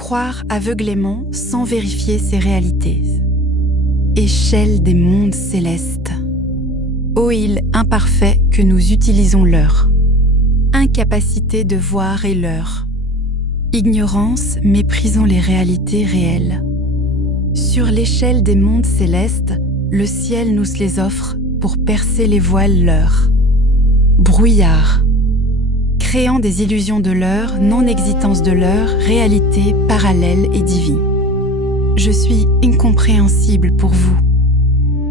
croire aveuglément sans vérifier ces réalités. Échelle des mondes célestes. Ô île imparfait que nous utilisons l'heure. Incapacité de voir et l'heure. Ignorance, méprisons les réalités réelles. Sur l'échelle des mondes célestes, le ciel nous les offre pour percer les voiles l'heure. Brouillard. Créant des illusions de l'heure, non-existence de l'heure, réalité parallèle et divine. Je suis incompréhensible pour vous.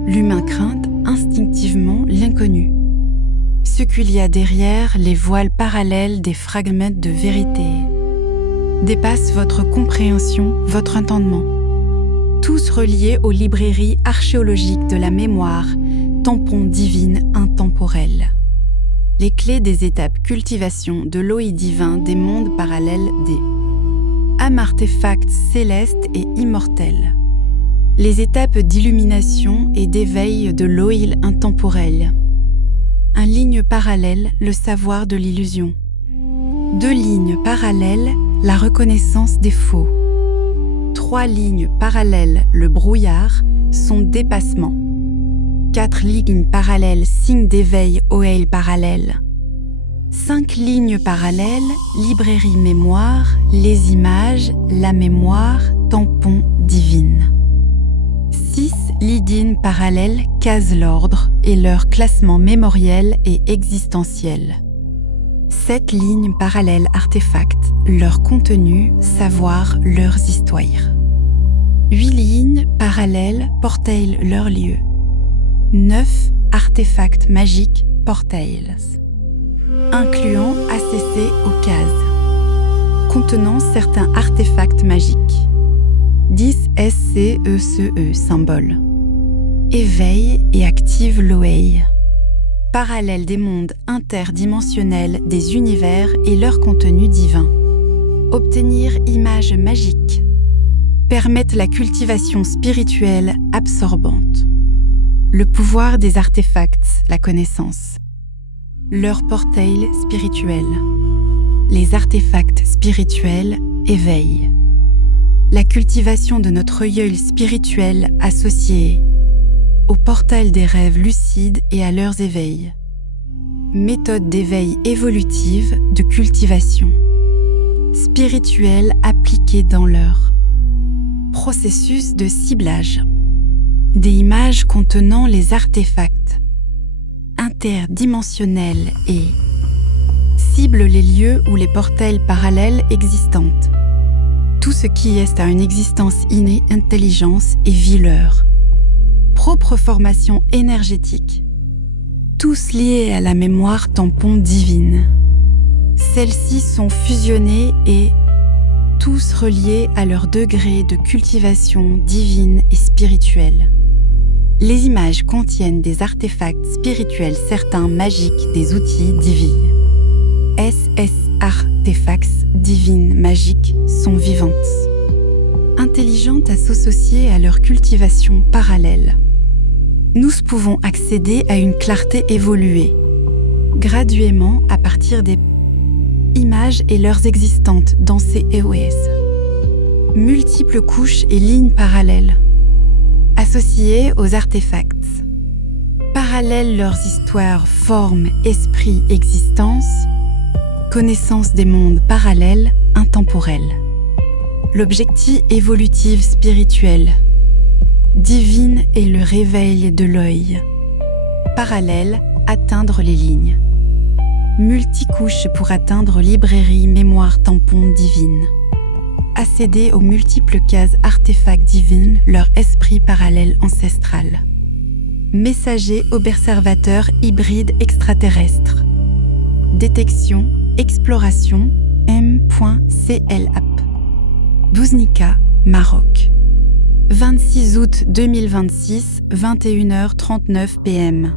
L'humain craint instinctivement l'inconnu. Ce qu'il y a derrière les voiles parallèles des fragments de vérité dépasse votre compréhension, votre entendement. Tous reliés aux librairies archéologiques de la mémoire, tampon divine intemporel. Les clés des étapes cultivation de l'OI divin des mondes parallèles des âmes artefacts célestes et immortels. Les étapes d'illumination et d'éveil de l'OI intemporel. Un ligne parallèle, le savoir de l'illusion. 2 lignes parallèles, la reconnaissance des faux. 3 lignes parallèles, le brouillard, son dépassement. 4 lignes parallèles, signe d'éveil OI parallèle. 5 lignes parallèles, librairie mémoire, les images, la mémoire, tampon divine. 6 lignes parallèles, case l'ordre et leur classement mémoriel et existentiel. 7 lignes parallèles artefacts, leur contenu, savoir, leurs histoires. 8 lignes parallèles, portail, leur lieu. 9 artefacts magiques, portails, incluant ACC aux cases, contenant certains artefacts magiques. 10 SCECE, symbole. Éveille et active l'OI. Parallèle des mondes interdimensionnels des univers et leur contenu divin. Obtenir images magiques. Permettre la cultivation spirituelle absorbante. Le pouvoir des artefacts, la connaissance. Leur portail spirituel. Les artefacts spirituels, éveil. La cultivation de notre œil spirituel associé au portail des rêves lucides et à leurs éveils. Méthode d'éveil évolutive de cultivation. Spirituelle appliquée dans leur processus de ciblage. Des images contenant les artefacts interdimensionnels et ciblent les lieux ou les portails parallèles existantes. Tout ce qui est à une existence innée, intelligence et vie leur. Propre formation énergétique. Tous liés à la mémoire tampon divine. Celles-ci sont fusionnées et tous reliés à leur degré de cultivation divine et spirituelle. Les images contiennent des artefacts spirituels certains magiques des outils divins. SS artefacts divines magiques sont vivantes, intelligentes à s'associer à leur cultivation parallèle. Nous pouvons accéder à une clarté évoluée, graduellement à partir des images et leurs existantes dans ces EOS. Multiples couches et lignes parallèles, associées aux artefacts. Parallèles leurs histoires, formes, esprits, existence, connaissance des mondes parallèles, intemporels. L'objectif évolutif spirituel, divine et le réveil de l'œil. Parallèle, atteindre les lignes. Multicouches pour atteindre librairie, mémoire, tampon divine. Accéder aux multiples cases artefacts divines, leur esprit parallèle ancestral. Messager observateur hybride extraterrestre. Détection, exploration, M.CLAP. Bouznika, Maroc. 26 août 2026, 21h39 PM.